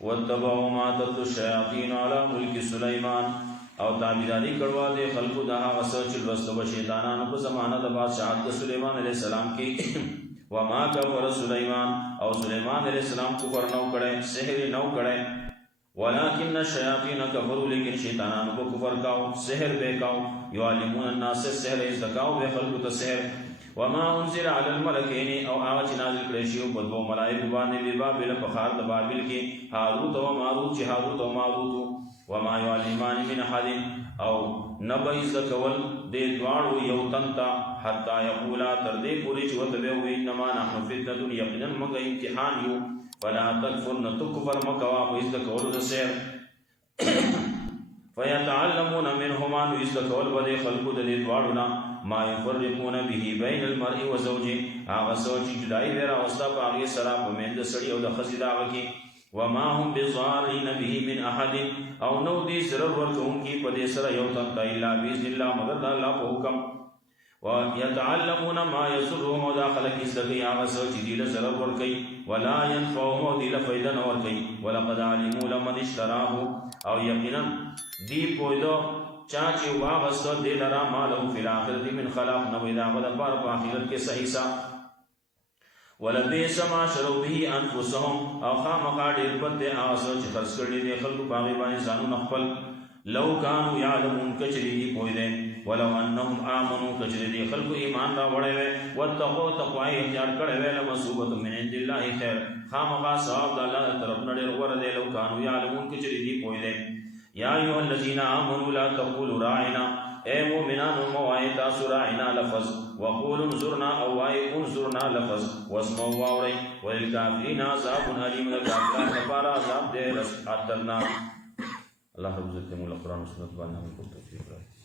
واتبعوا ما تتلو الشیاطین علی ملک سلیمان او تابعداري کړوا د خلقو د هغه څه چې لوستو شیطانانو په زمانه د بادشاہت د سليمان عليه السلام کې وما كفر سليمان او سليمان عليه السلام کفر نو کړي سحر نو کړي ولكن الشياطين كفروا لیکن شیطانانو کو کفر کاو سحر به کاو يعلمون الناس السحر ازدکاو به خلقو ته سحر وما انزل على الملكين او اج نازل کړي شی په دوه ملائکه باندې بابل په خار د بابل کې هاروت او ماروت چې هاروت او ماروت وما يعلمان من احد او نبئ ذکول دې دواړو یو تنتا حتا یقولا تر دې پوری چې وته وي انما نحن فتنه یقینا مګ امتحان یو فلا تکفر نتکفر مکوا په ذکول د سحر فيتعلمون منهما ذکول بل خلق د دې دواړو ما يفرقون به بين المرء وزوجه هغه سوچ جدای ورا واستاب هغه سره په مند سړی او د خزي دا وکي وما هم بضارين به من احد او نو دي ضرر ورکون کی پدې سره یو تن الا باذن الله مگر الله په حکم ويتعلمون ما يسرهم وداخل کی سګي هغه سوچ دي له ضرر ورکي ولا ينفعهم دي له فائدہ نه ورکي ولقد علموا لمن اشتراه او یقینا دی پویدو چاچی واغستو دے لرا مالو فی الاخرت من خلاق نوی داغد پار پا آخرت کے صحیصا ولبیس ما شرو بھی انفسهم او خامقا دیر پت دے آسو چی خرس کردی دے خلق باغی بانی زانو نخفل لو کانو یعلمون کچری دی پوی دے ولو انہم آمنو کچری دی خلق ایمان را وڑے وے واتقو تقوائی احتیار کڑے وے لمصوبت من عند اللہ خیر خامقا صحاب دا اللہ طرف نڈیر وردے لو کانو یعلمون کچری دی پوی دے یا ایوہ الذین آمنوا لا تقولوا راعنا اے مومنان موائے تاسو راعنا لفظ وقولوا انظرنا اوائے انظرنا لفظ واسمعوا واوری وللکافرین عذاب علیم لکافران کفارا عذاب دے رس خطرناک اللہ رب عزت مولا قرآن و سنت بانا ہم کو توفیق رہے